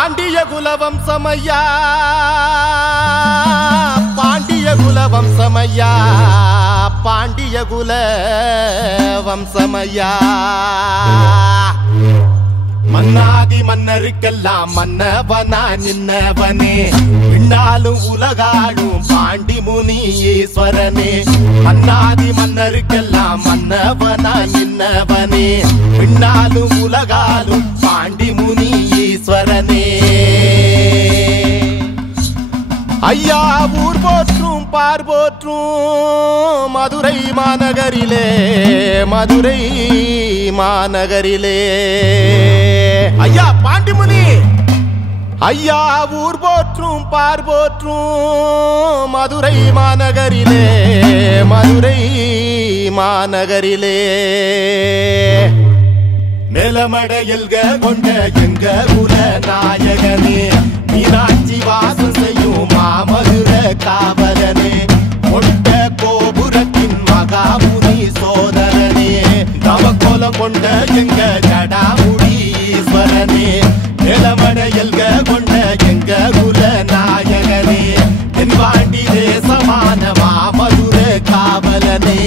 பாண்டிய குலவம்சமையா பாண்டிய குலவம்சமையா பாண்டிய குலவம்சமையா மன்னாதி மன்னருக்கெல்லாம் மன்னவனா நின்னவனே பின்னாலும் உலகாடும் பாண்டி முனி ஈஸ்வரனே மன்னாதி மன்னருக்கெல்லாம் மன்னவனா நின்னவனே பின்னாலும் உலகாடும் பாண்டி முனி ஈஸ்வரனே ஐயா ஊர் போற்றும் பார் போற்றும் மதுரை மாநகரிலே மதுரை மாநகரிலே ஐயா பாண்டிமுனி ஐயா ஊர் போற்றும் பார் போற்றும் மதுரை மாநகரிலே மதுரை மாநகரிலே நிலமடையல்க கொண்ட எங்க குல நாயகனே மீனாட்சி வாசம் செய்யும் மாமதுர காவலனே கொண்ட கோபுரத்தின் மகாமுனி சோதரனே தவக்கோலம் கொண்ட எங்க ஜடாமுடி ஈஸ்வரனே நிலமடையல்க கொண்ட எங்க குல நாயகனே தென்பாண்டி தேசமான மாமதுர காவலனே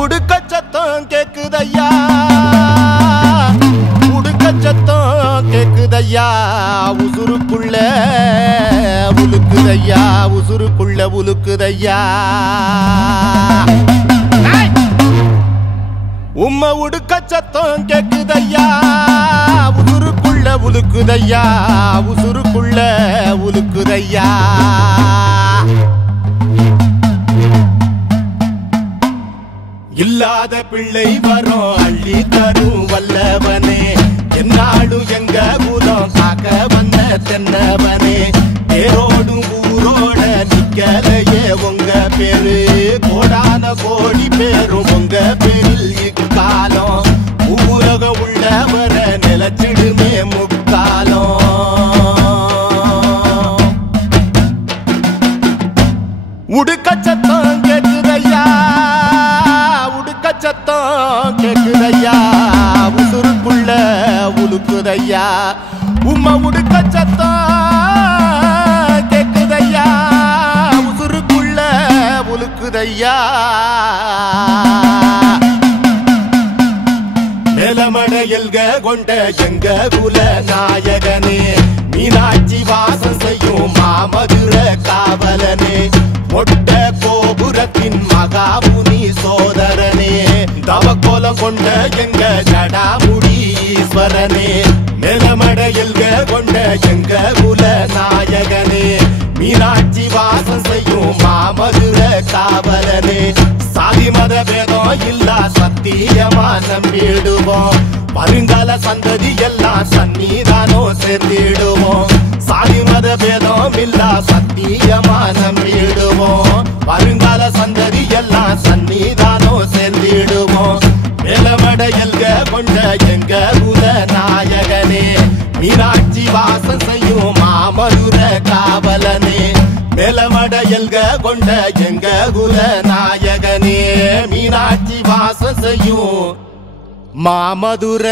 உடுக்க சத்தம் கேக்குதையா உடுக்க சத்தம் கேக்குதையா உசுருக்குள்ள உலுக்குதையா உசுருக்குள்ள உலுக்குதையா உம்ம உடுக்க சத்தம் கேக்குதையா உசுருக்குள்ள உலுக்குதையா உசுருக்குள்ள உலுக்குதையா இல்லாத பிள்ளை வரும் அள்ளி தரும் வல்லவனே என்னாலும் எங்க குலம் காக்க வந்த தென்னவனே பேரோடும் ஊரோட நிக்கலையே உங்க பேரு கோடான கோடி பேரும் உங்க பேரில் இக்காலம் ஊரகம் உள்ளவர நிலச்சிடுமே முக்காலம் உடுக்க சத்தம் கேக்குதையா உடுக்க சத்தம் கேக்குதையா உசுருக்குள்ள உலுக்குதையா உம்ம உடுக்க சத்தம் கேக்குதையா உசுருக்குள்ள உலுக்குதையா நிலமடையல்க கொண்ட எங்க குல நாயகனே மீனாட்சி வாசம் செய்யும் மாமதுர காவலனே ஒட்ட கோபுரத்தின் மகாமுனி சோதரனே தவக்கோலம் கொண்ட எங்க ஜடாமுடி ஈஸ்வரனே நிலமடையல்க கொண்ட எங்க குல நாயகனே மீனாட்சி வாசம் செய்யும் மாமதுர காவலனே சாதி மத பேதம் இல்லா சத்தியமா நம்பிடுவோம் வருங்கால சந்ததி எல்லாம் சன்னிதானோ சேர்ந்திடுவோம் சாதி மத பேதம் இல்லா சத்தியமா நம்பிடுவோம் வருங்கால சந்ததி எல்லாம் சன்னிதானோ சேர்ந்திடுவோம் நிலமடையல்க கொண்ட எங்க குல நாயகனே மீனாட்சி வாசம் செய்யும் மாமதுர காவலனே நிலமடையல்க கொண்ட எங்க குல நாயகனே மீனாட்சி வாசம் செய்யும் மாமதுர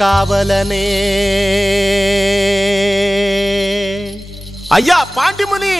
காவலனே ஐயா பாண்டிமுனி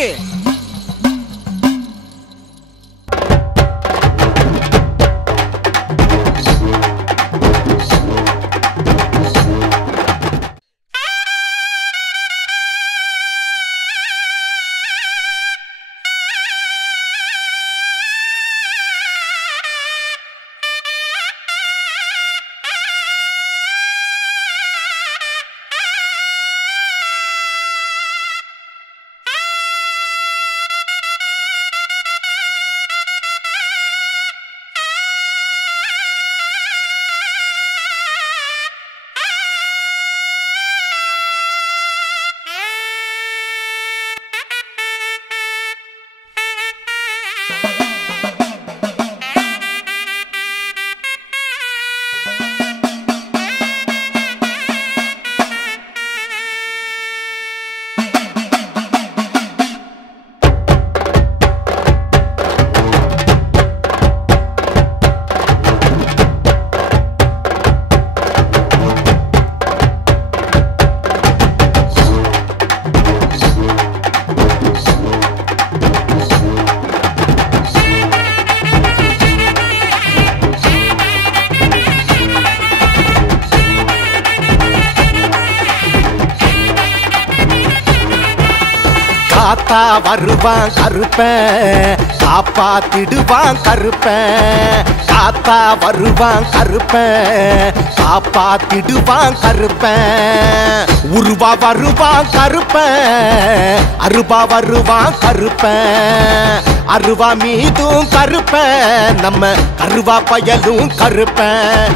காத்தா வருவான் கருப்பன் காப்பாத்திடுவான் கருப்பன் காத்தா வருவான் கருப்பன் காப்பாத்திடுவான் கருப்பன் உருவா வருவான் கருப்பன் அருவா வருவான் கருப்பன் அருவா மீதும் கருப்பன் நம்ம கருவா பயலும் கருப்பன்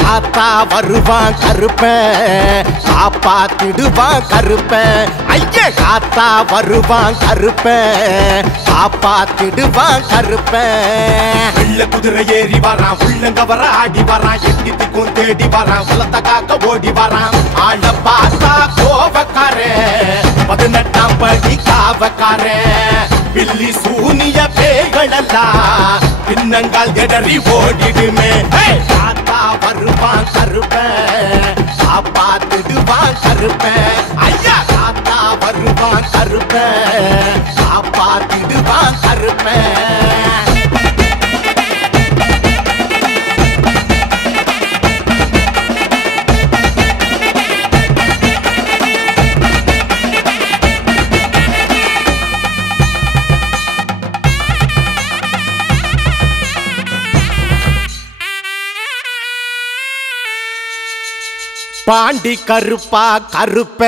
காத்தா வருவான் கருப்பன் காப்பாத்திடுவான் கருப்பன் ஐயா காத்தா வருவான் கருப்பன் காப்பாத்திடுவான் கருப்பன் வெள்ள குதிரை ஏறி வரான் உள்ளங்க வர ஆடி வரான் எட்டித்துக்கும் தேடி வரான் வளர்த்த காக்க ஓடி வரான் ஆள பார்த்தா கோபக்காரே 18ஆம் படி காவக்காரே பில்லி சூனிய பேய்களெல்லாம் பின்னங்கால் எடறி ஓடிடுமே காத்தா வருவான் கருப்பன் காப்பாத்திடுவான் கருப்பன் ஐயா காத்தா வருவான் கருப்பன் காப்பாத்திடுவான் கருப்பன் பாண்டி கருப்பா கருப்ப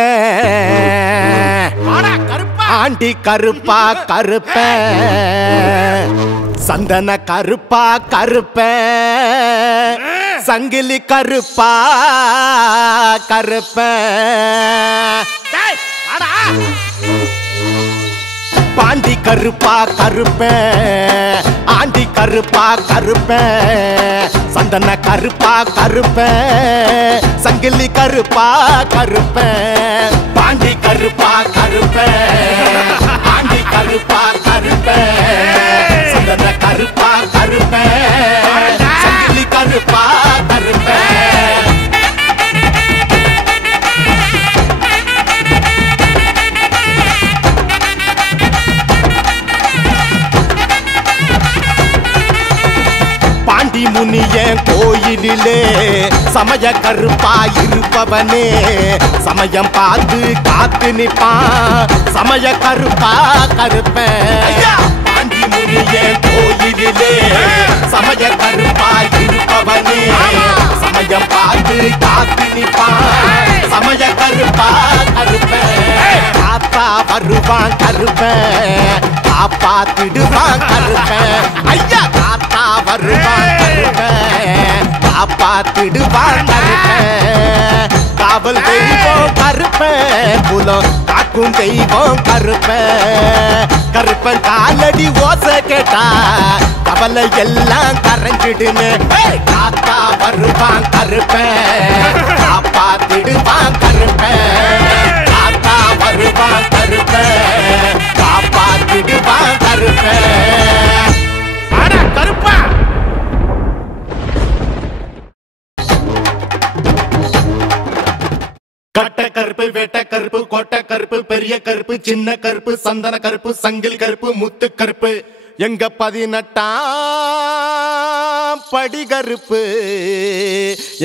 ஆண்டி கருப்பா கருப்ப சந்தன கருப்பா கருப்ப சங்கிலி கருப்பா கருப்ப பாண்டி கருப்பா கருப்ப ஆண்டி கருப்பா கருப்ப சந்தன கருப்பா கருப்ப சங்கிலி கருப்பா கருப்ப பாண்டி கருப்பா கருப்ப ஆண்டி கருப்பா கருப்ப சந்தன கருப்பா கருப்ப சங்கிலி கருப்பா கருப்ப முனிய கோயிலிலே சமய கருப்பா இருப்பவனே சமயம் பார்த்து காத்து நிப்பான் சமய கருப்பா கருப்பன் பாண்டி முனிய கோயிலிலே சமய கருப்பா இருப்பவனே சமயம் பார்த்து காத்து நிப்பான் சமய கருப்பா கருப்பன் காத்தா வருவான் கருப்பன் காப்பாத்திடுவான் கருப்பன் ஐயா காத்தா வருவான் கருப்பன் காப்பாத்திடுவான் கருப்பன் காவல் தெய்வம் கருப்பன் குலம் காக்கும் தெய்வம் கருப்பன் கருப்பன் காலடி ஓசை கேட்டா கவலை எல்லாம் கரைஞ்சிடுமே காத்தா வருவான் கருப்பன் காப்பாத்திடுவான் கருப்பன் காத்தா வருவான் கருப்பன் காப்பாத்திடுவான் கருப்பன் கருப்பா கட்ட கருப்பு வேட்ட கருப்பு கோட்டை கருப்பு பெரிய கருப்பு சின்ன கருப்பு சந்தன கருப்பு சங்கில் கருப்பு முத்து கருப்பு எங்க 18ஆம் படி கருப்பு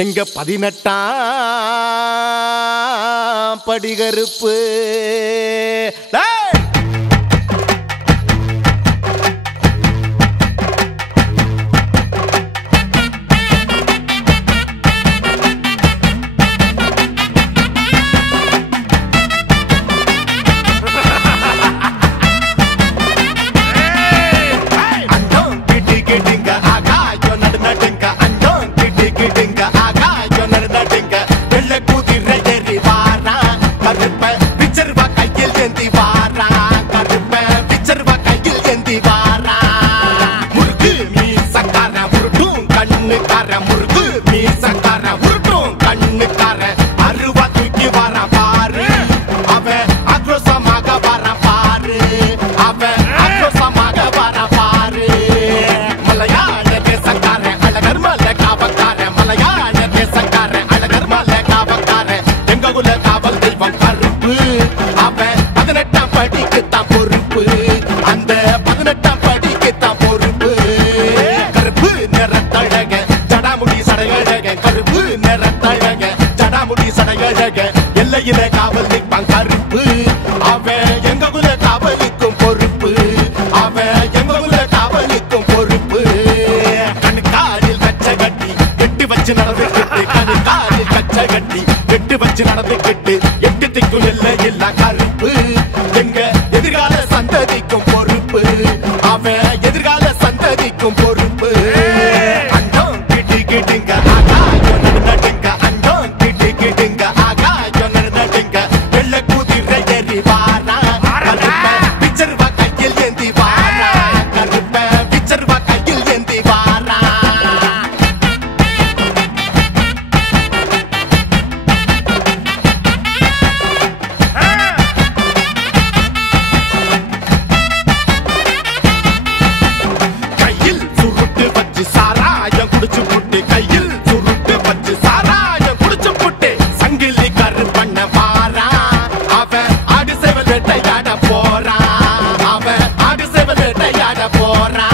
எங்க 18ஆம் படி கருப்பு எல்லையில காவல் நிற்பான் கருப்பு அவன் எங்க குல காவலுக்கு வர போறா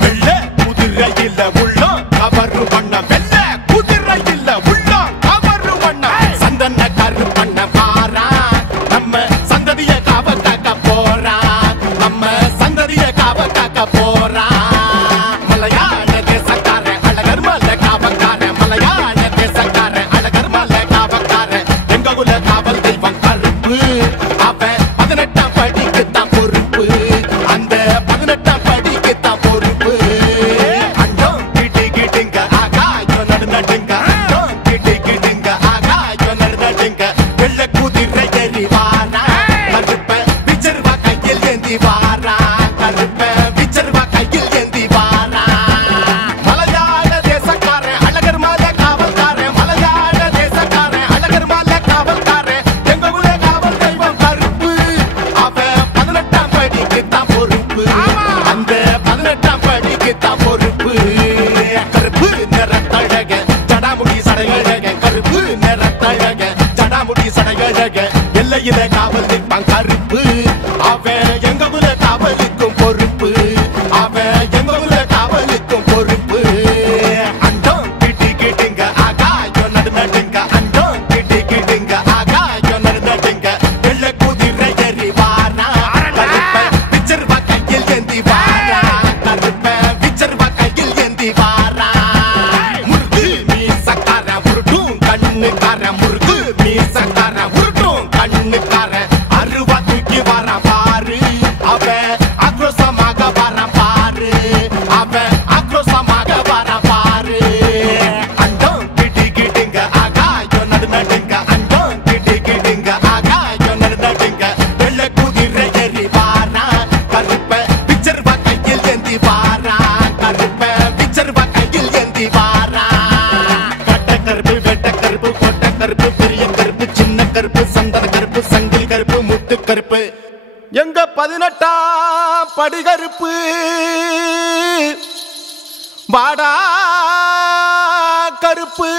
வெள்ள குதிரையில உள்ளம் கவரு பண்ண வெள்ள குதிரையில உள்ளம் கவரு பண்ண சந்தன கரு பண்ண பாரா நம்ம சந்ததிய காவ காக்க போறா நம்ம சந்ததிய காவ காக்க போறா மலையாள தேசக்கார அழகர் மலை காவக்கார மலையாள தேசக்கார அழகர் மலை காவக்கார எங்க குல காவல் தெய்வம் கருப்பு அவன் 18ஆம் படிக்குத்தான் பொறுப்பு அந்த 18ஆம் படிக்குத்தான் பொறுப்பு அண்டம் கிட்டி கிட்டிங்க ஆகாயம் நடுநடுங்க அண்டம் கிட்டி கிட்டிங்க ஆகாயம் நடுநடுங்க வெள்ள குதிரை ஏறி வாரா கருப்ப விச்சர்வா கையில் ஏந்தி வாரா கருப்ப விச்சர்வா கையில் ஏந்தி வாரா மலையாள தேசக்கார அழகர் மலை காவல்கார மலையாள தேசக்கார அழகர் மலை காவல்கார எங்க குல காவல் தெய்வம் கருப்பு அவன் 18ஆம் படிக்குத்தான் பொறுப்பு அந்த 18ஆம் படிக்குத்தான் பொறுப்பு கருப்பு நிறத்தழக ஜடாமுடி சடையழக கருப்பு நிறத்தழக ஜடாமுடி சடையழக எல்லையில காவல் நிற்பான் கருப்பு அவன் எங்க குல காவலுக்கும் பொறுப்பு அவன் எங்க குல காவலுக்கும் பொறுப்பு அண்டம் கிட்டி கிட்டிங்க ஆகாயம் நடுநடுங்க அண்டம் கிட்டி கிட்டிங்க ஆகாயம் நடுநடுங்க வெள்ள குதிரை ஏறி வாரா கருப்ப விச்சர்வா கையில் ஏந்தி வாரா கருப்ப விச்சர்வா கையில் ஏந்தி வாரா முருகு மீசக்கார உருட்டும் கண்ணுக்கார முருகு மீசக்கார உருட்டும் கண்ணுக்கார அருவா தூக்கி வாரா பாரு அவன் ஆக்ரோஷமாக வாரா பாரு அவன் ஆக்ரோஷமாக வாரா பாரு அண்டம் கிட்டி கிட்டிங்க ஆகாயம் நடுநடுங்க அண்டம் கிட்டி கிட்டிங்க ஆகாயம் நடுநடுங்க வெள்ள குதிரை ஏறி வாரா கருப்ப விச்சர்வா கையில் ஏந்தி வாரா கருப்ப விச்சர்வா கையில் ஏந்தி வாரா கட்ட கருப்பு வெட்ட கருப்பு கொட்ட கருப்பு பெரிய கருப்பு சின்ன கருப்பு சந்தன கருப்பு சங்கில் கருப்பு முத்து கருப்பு எங்க 18ஆம் படி கருப்பு வாடா கருப்பு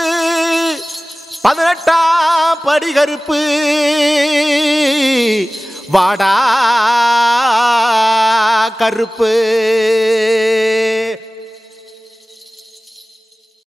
18ஆம் படி கருப்பு வாடா கருப்பு